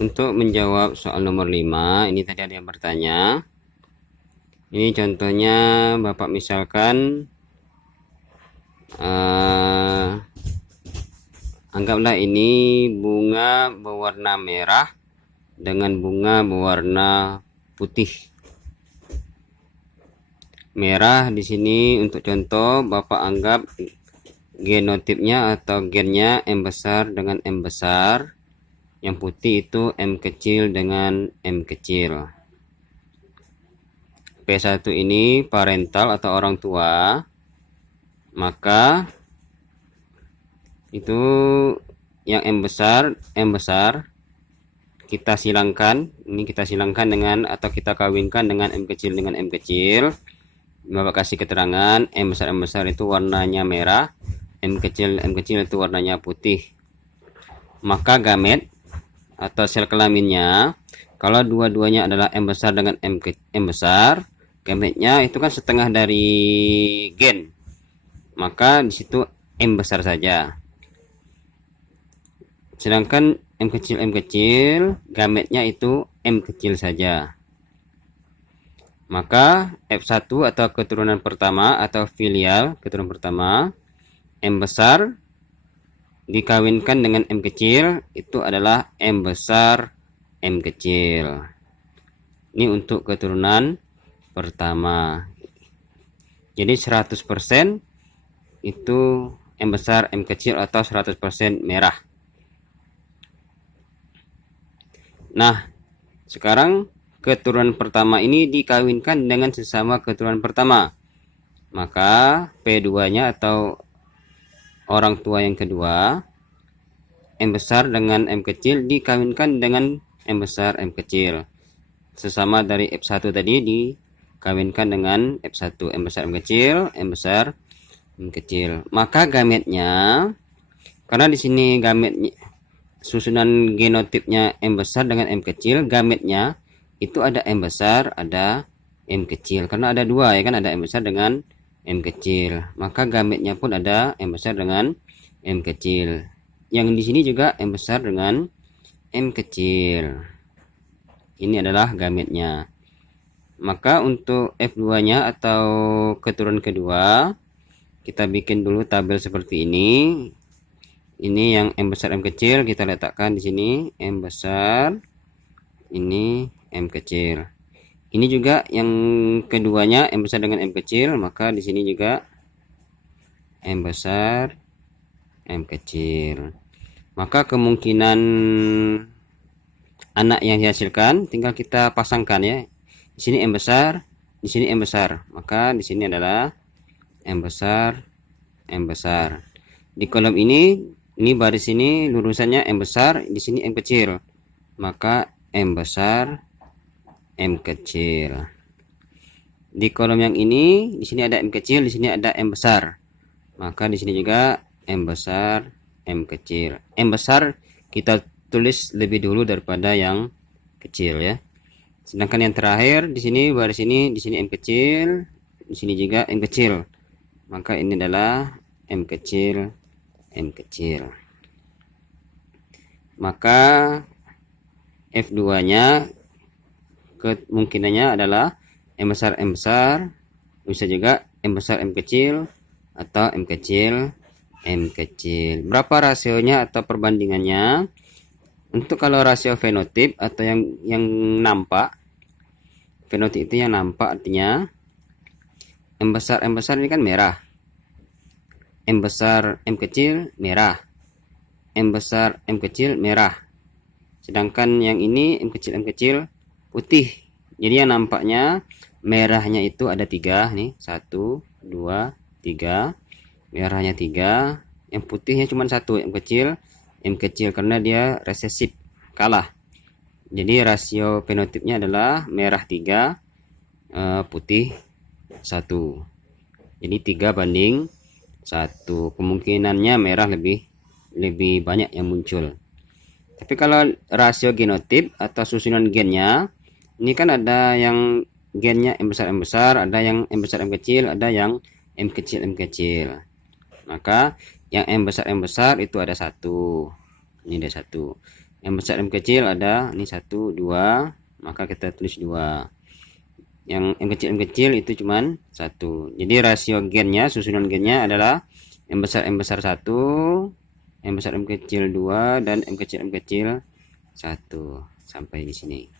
Untuk menjawab soal nomor 5, ini tadi ada yang bertanya. Ini contohnya Bapak misalkan anggaplah ini bunga berwarna merah dengan bunga berwarna putih. Merah di sini untuk contoh Bapak anggap genotipnya atau gennya M besar dengan M besar. Yang putih itu M kecil dengan M kecil. P1 ini parental atau orang tua. Maka itu yang M besar kita silangkan. Ini kita silangkan dengan atau kita kawinkan dengan M kecil dengan M kecil. Bapak kasih keterangan M besar itu warnanya merah, M kecil itu warnanya putih. Maka gamet atau sel kelaminnya, kalau dua-duanya adalah M besar dengan M besar, gametnya itu kan setengah dari gen, maka di situ M besar saja. Sedangkan M kecil, gametnya itu M kecil saja. Maka F1 atau keturunan pertama atau filial keturunan pertama, M besar dikawinkan dengan M kecil, itu adalah M besar M kecil. Ini untuk keturunan pertama. Jadi 100% itu M besar M kecil atau 100% merah. Nah, sekarang keturunan pertama ini dikawinkan dengan sesama keturunan pertama. Maka P2-nya atau orang tua yang kedua, M besar dengan M kecil dikawinkan dengan M besar M kecil. Sesama dari F1 tadi dikawinkan dengan F1, M besar M kecil, M besar M kecil. Maka gametnya, karena di sini gametnya susunan genotipnya M besar dengan M kecil, gametnya itu ada M besar, ada M kecil. Karena ada dua ya kan, ada M besar dengan M kecil. Maka gametnya pun ada M besar dengan M kecil. Yang di sini juga M besar dengan M kecil. Ini adalah gametnya. Maka untuk F2-nya atau keturunan kedua, kita bikin dulu tabel seperti ini. Ini yang M besar M kecil kita letakkan di sini, M besar, ini M kecil. Ini juga yang keduanya M besar dengan M kecil, maka di sini juga M besar M kecil. Maka kemungkinan anak yang dihasilkan tinggal kita pasangkan ya. Di sini M besar, di sini M besar. Maka di sini adalah M besar M besar. Di kolom ini baris ini lurusannya M besar, di sini M kecil. Maka M besar M kecil. Di kolom yang ini, di sini ada M kecil, di sini ada M besar. Maka di sini juga M besar M kecil. M besar kita tulis lebih dulu daripada yang kecil ya. Sedangkan yang terakhir di sini baris ini, di sini M kecil, di sini juga M kecil. Maka ini adalah M kecil M kecil. Maka F2-nya kemungkinannya adalah M besar M besar, bisa juga M besar M kecil atau M kecil M kecil. Berapa rasionya atau perbandingannya? Untuk kalau rasio fenotip atau yang nampak, fenotip itu yang nampak artinya M besar ini kan merah, M besar M kecil merah, M besar M kecil merah. Sedangkan yang ini M kecil putih. Jadi yang nampaknya merahnya itu ada 3 nih, 1, 2, 3. Merahnya 3, yang putihnya cuma 1, M kecil karena dia resesif, kalah. Jadi rasio fenotipnya adalah merah 3, putih 1. Jadi 3 banding 1. Kemungkinannya merah lebih banyak yang muncul. Tapi kalau rasio genotip atau susunan gennya, ini kan ada yang gennya M besar, ada yang M besar M kecil, ada yang M kecil. Maka yang M besar itu ada 1. Ini ada 1. Yang besar M kecil ada ini 1, 2, maka kita tulis 2. Yang M kecil itu cuman 1. Jadi rasio gennya, susunan gennya adalah M besar 1, M besar M kecil 2, dan M kecil 1. Sampai di sini.